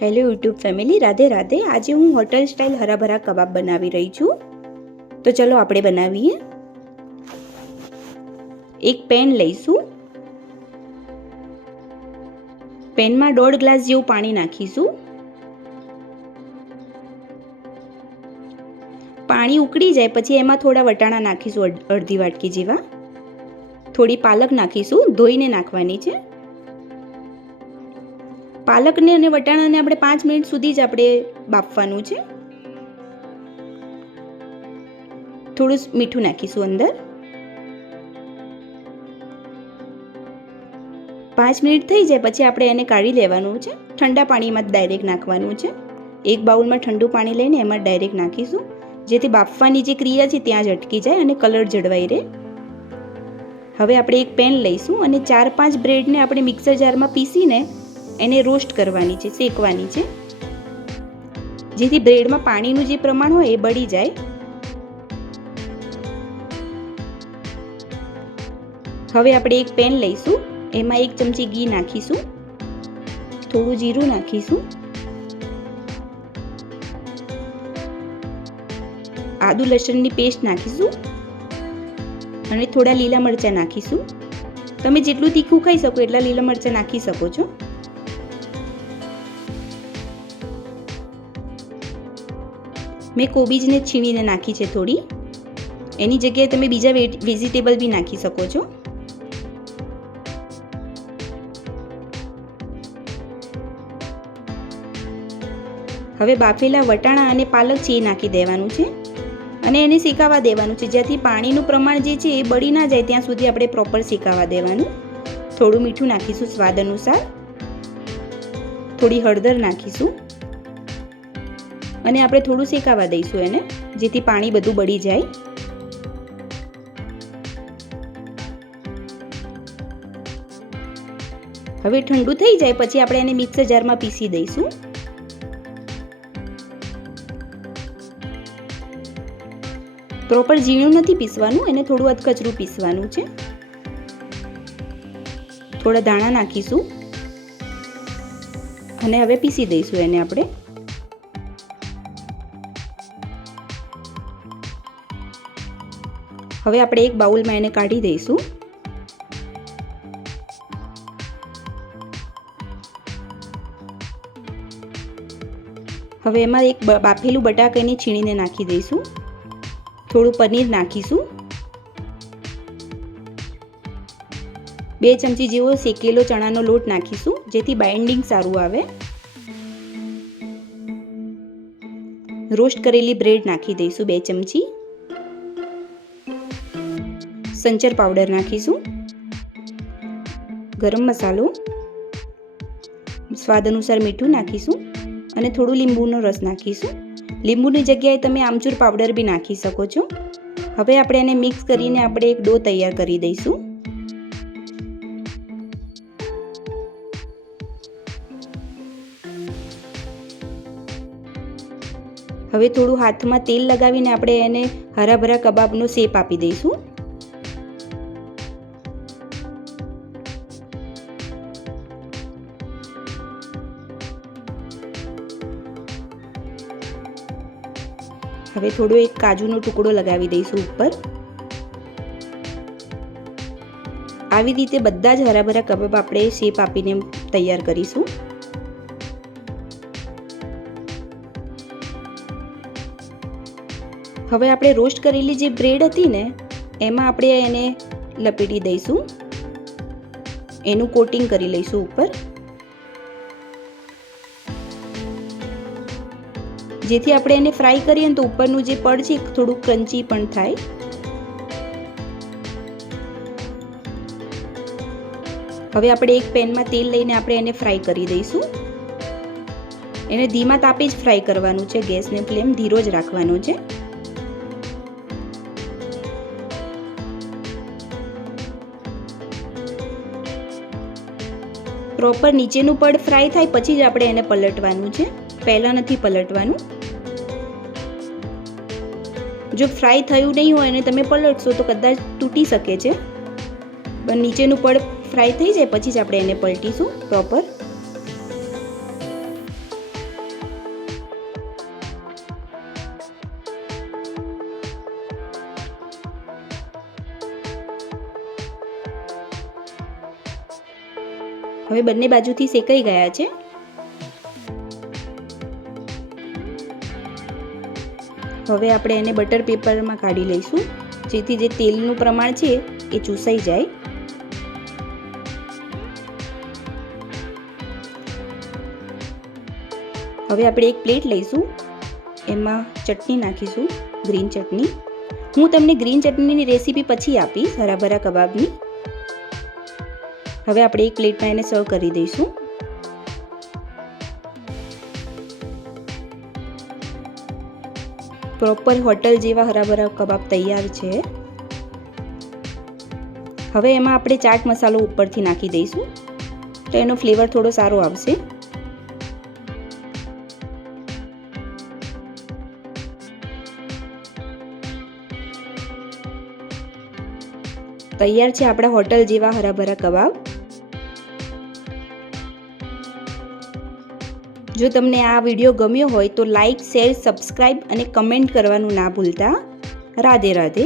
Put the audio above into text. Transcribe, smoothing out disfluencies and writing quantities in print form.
Hello YouTube family, Radhe Radhe. આજે હું hotel style હરાભરા કબાબ બનાવી રહી છું। તો ચલો આપણે બનાવીએ। એક પેન લઈશું। પેનમાં 1.5 ગ્લાસ જેવું પાણી નાખીશું। પાણી ઉકળી જાય પછી એમાં થોડા વટાણા નાખીશું, અડધી વાટકી જેવા। થોડી પાલક નાખીશું, ધોઈને નાખવાની છે। પાલકને અને વટાણાને આપણે 5 મિનિટ સુધી જ આપણે બાફવાનું છે। થોડું મીઠું નાખીશું અંદર। 5 મિનિટ થઈ જાય પછી આપણે એને કાઢી લેવાનું છે। ઠંડા પાણીમાં ડાયરેક્ટ નાખવાનું છે। એક બાઉલમાં ઠંડુ પાણી લઈને એમાં ડાયરેક્ટ નાખીશું, જેથી બાફવાની જે ક્રિયા છે ત્યાં જ અટકી જાય અને કલર જળવાઈ રહે। હવે આપણે એક પેન લઈશું અને 4-5 બ્રેડને આપણે મિક્સર જારમાં પીસીને એને રોસ્ટ કરવાની છે, શેકવાની છે, જેથી બ્રેડમાં પાણીનું જે પ્રમાણ હોય એ બળી જાય। હવે આપણે એક પેન લઈશું, એમાં 1 ચમચી ઘી નાખીશું, થોડું જીરું નાખીશું, આદુ લસણની પેસ્ટ નાખીશું અને થોડા લીલા મરચાં નાખીશું। તમે જેટલું તીખું ખાઈ શકો એટલા લીલા મરચાં નાખી શકો છો। મેં કોબીજને છીણીને નાખી છે થોડી, એની જગ્યાએ તમે બીજા વેજીટેબલ બી નાખી શકો છો। હવે બાફેલા વટાણા અને પાલક છે એ નાખી દેવાનું છે અને એને શેકાવા દેવાનું છે, જેથી પાણીનું પ્રમાણ જે છે એ બળી ના જાય ત્યાં સુધી આપણે પ્રોપર શેકાવા દેવાનું। થોડું મીઠું નાખીશું સ્વાદ અનુસાર, થોડી હળદર નાખીશું અને આપણે થોડું શેકાવા દઈશું એને, જેથી પાણી બધું બળી જાય। હવે ઠંડુ થઈ જાય પછી આપણે એને મિક્સર જારમાં પીસી દઈશું। પ્રોપર ઝીણું નથી પીસવાનું, એને થોડું અધકચરું પીસવાનું છે। થોડા દાણા નાખીશું અને હવે પીસી દઈશું એને આપણે। હવે આપણે એક બાઉલમાં એને કાઢી દઈશું। હવે એમાં એક બાફેલું બટાકાને છીણીને નાખી દઈશું, થોડું પનીર નાખીશું, 2 ચમચી જેવો શેકેલો ચણાનો લોટ નાખીશું, જેથી બાઇન્ડિંગ સારું આવે। રોસ્ટ કરેલી બ્રેડ નાખી દઈશું 2 ચમચી, સંચર પાવડર નાખીશું, ગરમ મસાલો, સ્વાદ અનુસાર મીઠું નાખીશું અને થોડું લીંબુનો રસ નાખીશું। લીંબુની જગ્યાએ તમે આમચૂર પાવડર બી નાખી શકો છો। હવે આપણે એને મિક્સ કરીને આપણે એક ડો તૈયાર કરી દઈશું। હવે થોડું હાથમાં તેલ લગાવીને આપણે એને હરાભરા કબાબનો શેપ આપી દઈશું। હવે થોડો એક કાજુનો ટુકડો લગાવી દઈશું ઉપર। આવી રીતે બધા જ હરાભરા કબાબ આપણે શેપ આપીને તૈયાર કરીશું। હવે આપણે રોસ્ટ કરેલી જે બ્રેડ હતી ને એમાં આપણે એને લપેટી દઈશું, એનું કોટિંગ કરી લઈશું ઉપર, જેથી આપણે એને ફ્રાય કરીએ તો ઉપરનું જે પડ છે થોડું ક્રન્ચી પણ થાય। હવે આપણે એક પેનમાં તેલ લઈને આપણે એને ફ્રાય કરી દઈશું। એને ધીમા તાપે જ ફ્રાય કરવાનું છે, ગેસની ફ્લેમ ધીરો જ રાખવાનો છે। પ્રોપર નીચેનું પડ ફ્રાય થાય પછી જ આપણે એને પલટવાનું છે, પહેલાં નથી પલટવાનું। જો ફ્રાય થયું નહીં હોય અને તમે પલટશો તો કદાચ તૂટી શકે છે, પણ નીચેનું પડ ફ્રાય થઈ જાય પછી જ આપણે એને પલટીશું પ્રોપર। હવે બંને બાજુથી શેકાઈ ગયા છે. હવે આપણે એને બટર પેપરમાં કાઢી લઈશું, જેથી જે તેલનું પ્રમાણ છે એ ચૂસાઈ જાય. હવે આપણે એક પ્લેટ લઈશું, એમાં ચટણી નાખીશું, ગ્રીન ચટણી. હું તમને ગ્રીન ચટણીની રેસીપી પછી આપીશ, હરાભરા કબાબની. હવે આપણે એક પ્લેટમાં એને સર્વ કરી દઈશું. પ્રોપર હોટલ જેવા હરાભરા કબાબ તૈયાર છે. હવે એમાં આપણે ચાટ મસાલો ઉપરથી નાખી દઈશું, તો એનો ફ્લેવર થોડો સારો આવશે. તૈયાર છે આપણા હોટલ જેવા હરાભરા કબાબ. જો તમને આ વિડીયો ગમ્યો હોય તો લાઈક, શેર, સબસ્ક્રાઈબ અને કમેન્ટ કરવાનું ના ભૂલતા. રાધે રાધે.